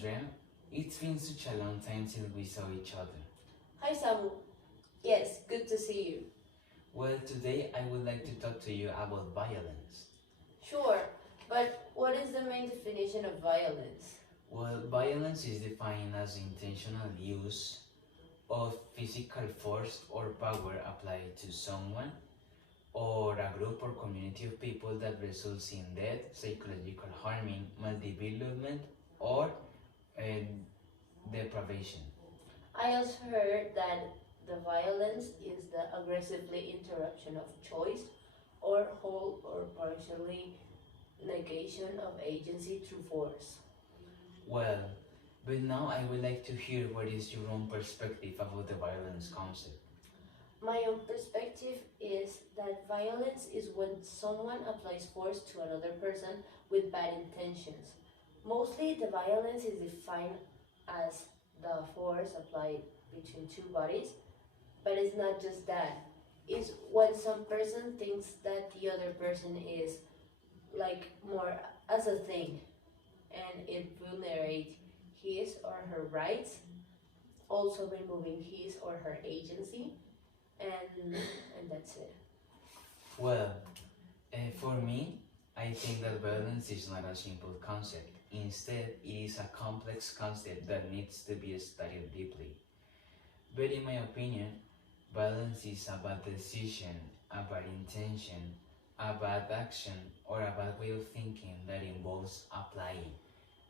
Andrea. It's been such a long time since we saw each other. Hi Samu. Yes, good to see you. Well, today I would like to talk to you about violence. Sure, but what is the main definition of violence? Well, violence is defined as the intentional use of physical force or power applied to someone or a group or community of people that results in death, psychological harming, maldevelopment, or uh, deprivation. I also heard that the violence is the aggressively interruption of choice or whole or partially negation of agency through force. Well, but now I would like to hear what is your own perspective about the violence concept. My own perspective is that violence is when someone applies force to another person with bad intentions. Mostly, the violence is defined as the force applied between two bodies, but it's not just that. It's when some person thinks that the other person is like more as a thing and it vulnerates his or her rights, also removing his or her agency, and that's it. Well, for me, I think that violence is not a simple concept. Instead, it is a complex concept that needs to be studied deeply. But in my opinion, violence is a bad decision, a bad intention, a bad action, or a bad way of thinking that involves applying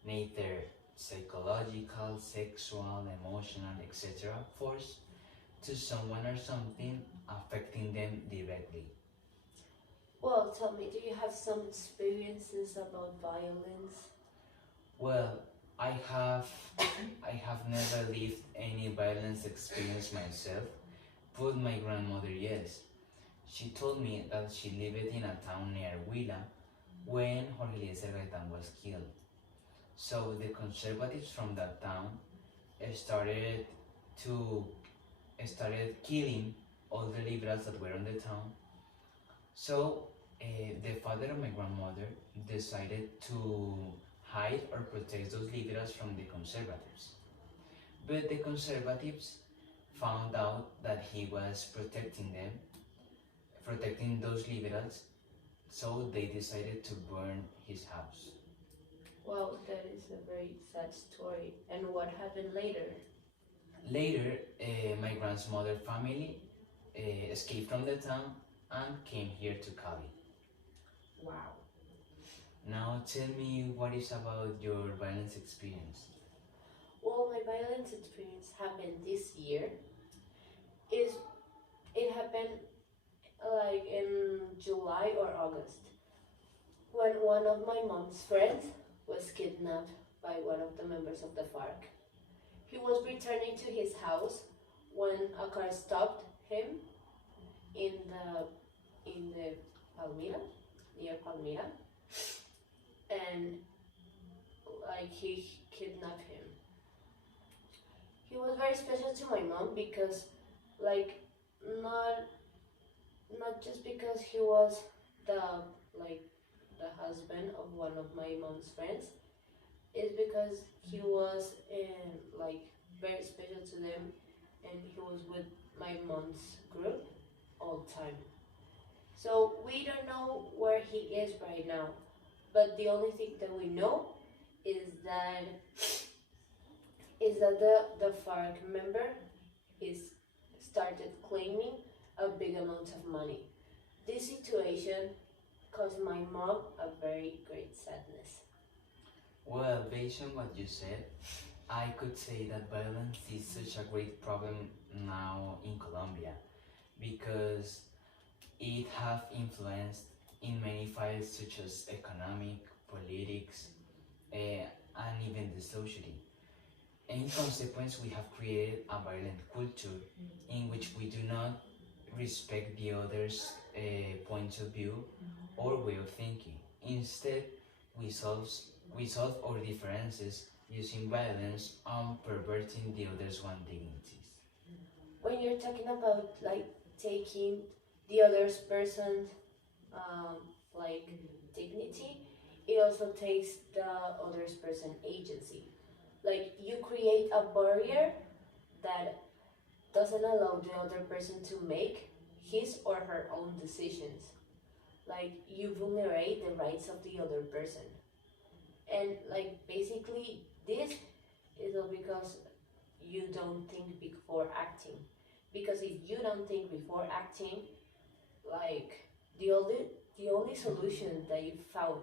neither psychological, sexual, emotional, etc. force to someone or something affecting them directly. Well, tell me, do you have some experiences about violence? Well, I have I have never lived any violence experience myself, but my grandmother yes. She told me that she lived in a town near Huila when Jorge Eliezer Gaitán was killed. So the conservatives from that town started to started killing all the liberals that were in the town. So the father of my grandmother decided to hide or protect those liberals from the conservatives. But the conservatives found out that he was protecting them, protecting those liberals, so they decided to burn his house. Wow, that is a very sad story. And what happened later? Later, my grandmother's family escaped from the town and came here to Cali. Wow. Now tell me what is about your violence experience. Well, my violence experience happened this year. Is it happened like in July or August when one of my mom's friends was kidnapped by one of the members of the FARC. He was returning to his house when a car stopped him in the Palmira, near Palmira, and like he kidnapped him. He was very special to my mom because like not not just because he was the like the husband of one of my mom's friends, it's because he was like very special to them and he was with my mom's group all the time. So we don't know where he is right now, but the only thing that we know is that the FARC member is started claiming a big amount of money. This situation caused my mom a very great sadness. Well, based on what you said, I could say that violence is such a great problem now in Colombia because it have influenced in many files such as economic, politics, and even the society. In consequence, we have created a violent culture in which we do not respect the other's points of view or way of thinking. Instead, we solve, we solve our differences using violence and perverting the other's one's dignities. When you're talking about like taking the other person's um, like dignity, it also takes the other person agency. Like you create a barrier that doesn't allow the other person to make his or her own decisions. Like you vulnerate the rights of the other person. And like basically this is all because you don't think before acting. Because if you don't think before acting, like the only the only solution that you found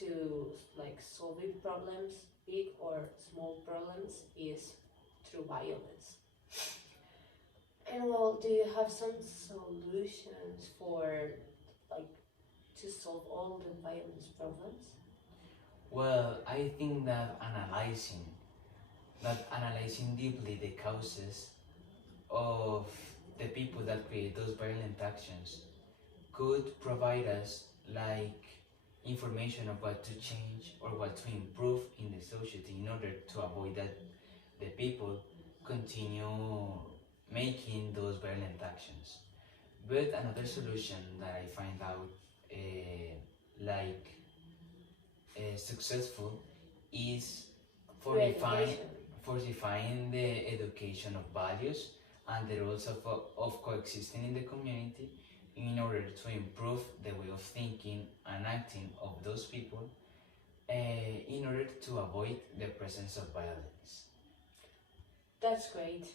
to like solving problems, big or small problems, is through violence. And well, do you have some solutions for like to solve all the violence problems? Well, I think that analyzing deeply the causes of the people that create those violent actions could provide us like information of what to change or what to improve in the society in order to avoid that the people continue making those violent actions. But another solution that I find out like successful is Through fortifying, education. fortifying the education of values and the rules of coexisting in the community in order to improve the way of thinking and acting of those people in order to avoid the presence of violence. That's great.